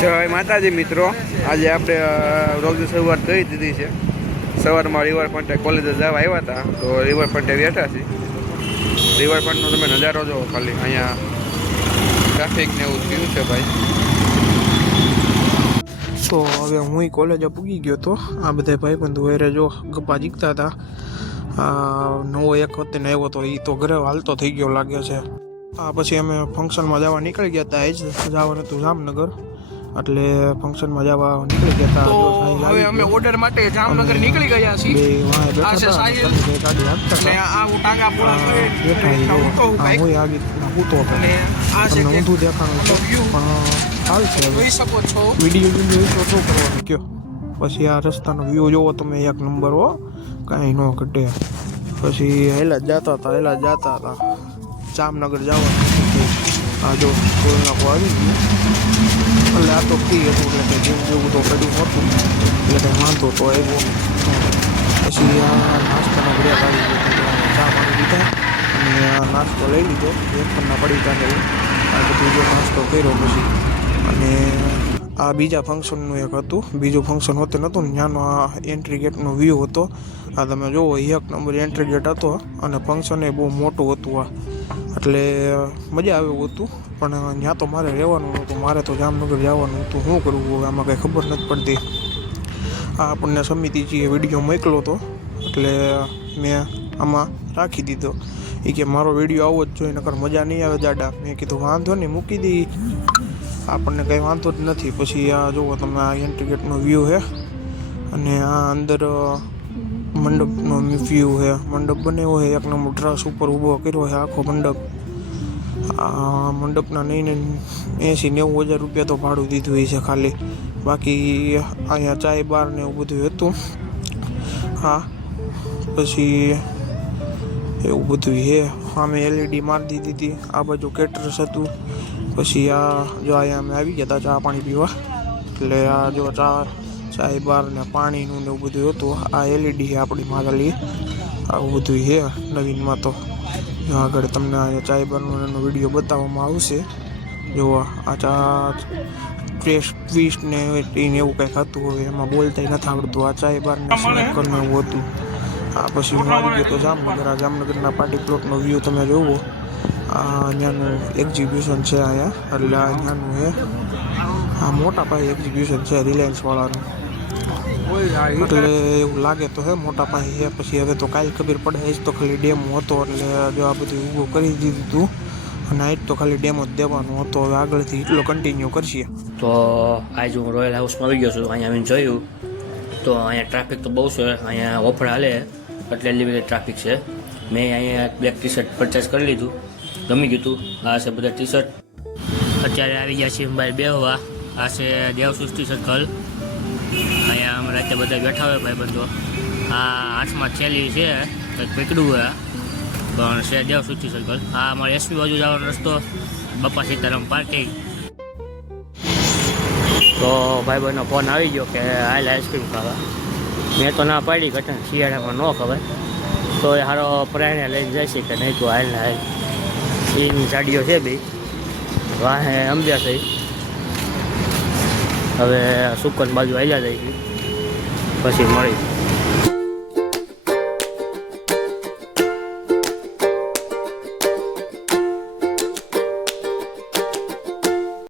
જય માતાજી મિત્રો, આજે આપણે વ્લોગની શરૂઆત કરી દીધી છે. સવારમાં રિવરફ્રન્ટે કોલેજે જવા આવ્યા હતા, તો રિવરફ્રન્ટે બેઠા છીએ. રિવરફ્રન્ટનો તમે નજારો જોવો, ખાલી અહીંયા ટ્રાફિક ને એવું થયું છે ભાઈ. તો હવે હું કોલેજે પૂગી ગયો હતો. આ બધા ભાઈબંધુ વેરે જો ગપ્પા જીકતા હતા. નવો એક વખતે આવ્યો હતો, એ તો ઘરે હાલતો થઈ ગયો લાગે છે. પછી અમે ફંક્શનમાં જવા નીકળી ગયા હતા. એ જ જવાનું હતું જામનગર, એટલે ફંક્શનમાં જવા નીકળી ગયા હતા. હવે અમે ઓર્ડર માટે જામનગર નીકળી ગયા છીએ. આ છે સાહિલ અને આ હું ટાંગા પૂરા કરીને હું ઊંધું દેખાણું છે, પણ ચાલશે. જોઈ શકો છો વિડીયો જોઈશો શું કરવાનું કયો. પછી આ રસ્તાનો વ્યૂ જોવો તમે, એક નંબર હો, કાંઈ ન ઘટે. પછી હેલા જ જતા હતા જામનગર જવાનું. આ જો ટોલ નાકો આવી ગયું, એટલે આ તો ફ્રી હતું, એટલે કે જેવું તો પડ્યું નહોતું, એટલે કંઈ વાંધો તો આવ્યો. પછી આ નાસ્તાનો બ્રેક આવી ગયો, ચા પાણી લીધા અને આ નાસ્તો લઈ લીધો. વેફરના પડીકા ને આ બધું જો નાસ્તો કર્યો પછી. અને આ બીજા ફંક્શનનું એક હતું, બીજું ફંક્શન હોતું નહોતું ને, ત્યાંનો આ એન્ટ્રી ગેટનો વ્યૂ હતો. આ તમે જુઓ, એક નંબર એન્ટ્રી ગેટ હતો અને ફંક્શન એ બહુ મોટું હતું. આ એટલે મજા આવ્યું હતું, પણ ત્યાં તો મારે રહેવાનું નહોતું. મારે તો જામનગર જવાનું હતું. શું કરવું આમાં કંઈ ખબર નથી પડતી. આ આપણને સમિતિજીએ વિડીયો મોકલો હતો, એટલે મેં આમાં રાખી દીધો. એ કે મારો વિડીયો આવો જ જોઈએ, નકર મજા નહીં આવે જાડા. મેં કીધું વાંધો નહીં, મૂકી દઈ, આપણને કંઈ વાંધો જ નથી. પછી આ જુઓ તમે, આ એન્ટ્રી ગેટનો વ્યૂ છે અને આ અંદર મંડપનો વ્યૂ છે. મંડપ બન્યો હોય એક નંબર, ટ્રસ ઉપર ઊભો કર્યો છે આખો મંડપ. આ મંડપના નહીં 80-90 હજાર રૂપિયા તો ભાડું દીધું હોય છે ખાલી. બાકી અહીંયા ચાય બાર ને એવું બધું હતું. હા, પછી એવું બધું છે. સામે LED મારી દીધી હતી. આ બાજુ કેટરસ હતું. પછી આ જો અહીંયા અમે આવી ગયા હતા ચા પાણી પીવા, એટલે આ જો ચાય બાર ને પાણીનું ને એવું બધું હતું. આ LED છે આપણી મારાલી, આવું બધું છે નવીનમાં. તો આગળ તમને આ ચાય બારનો એનો વિડીયો બતાવવામાં આવશે. જુઓ, આ ચા ટ્વિસ્ટ ને એવું કંઈક હતું, હવે એમાં બોલતા નથી આવડતું. આ ચાય બાર ને સ્નેકરને એવું હતું. આ પછી હું આવી ગયો તો જામનગર. આ જામનગરના પાર્ટી પ્લોટનો વ્યૂ તમે જોવો. આ ત્યાંનું એક્ઝિબિશન છે અહીંયા, એટલે આ ત્યાંનું છે. આ મોટા પાયે એક્ઝિબિશન છે રિલાયન્સવાળાનું, એટલે એવું લાગે તો હે મોટા પાયે છે. પછી હવે તો કાલ ખબર પડે. આજ તો ખાલી ડેમો હતો, એટલે જો આ બધું ઊભું કરી દીધું હતું, અને આજ તો ખાલી ડેમો જ દેવાનો હતો. હવે આગળથી એટલો કન્ટિન્યુ કરશે. તો આજ હું રોયલ હાઉસમાં આવી ગયો છું. અહીંયા આવીને જોયું તો અહીંયા ટ્રાફિક તો બહુ છે. અહીંયા ઓફર હાલે એટલે એટલી બધી ટ્રાફિક છે. મેં અહીંયા બ્લેક ટી શર્ટ પરચેસ કરી લીધું, ગમી ગયું હતું. આ છે બધા ટી શર્ટ. અત્યારે આવી ગયા છીએ ભાઈ બેહવા. આ છે દેવસૃષ્ટિ સર્કલ. અહીંયા અમે રાતે બધા બેઠા હોય ભાઈબંધો. આ હાથમાં થેલી છે, કંઈક પકડવું હોય પણ છે દેવસૃષ્ટિ સર્કલ. આ અમારે એસપી બાજુ જવાનો રસ્તો, બાપા સીતારામ પાર્કિંગ. તો ભાઈબંધનો ફોન આવી ગયો કે હાલ આઈસ્ક્રીમ ખાવા. મેં તો ના પાડી, ઘટન શિયાળામાં ન ખવાય. તો એ સારો પ્રાણે લઈને જાય છે કે નહીં, તો હાલ એની ગાડીઓ છે બે વાહે સમજ્યા થઈ. હવે સુકન બાજુ આવ્યા જાય પછી મળી.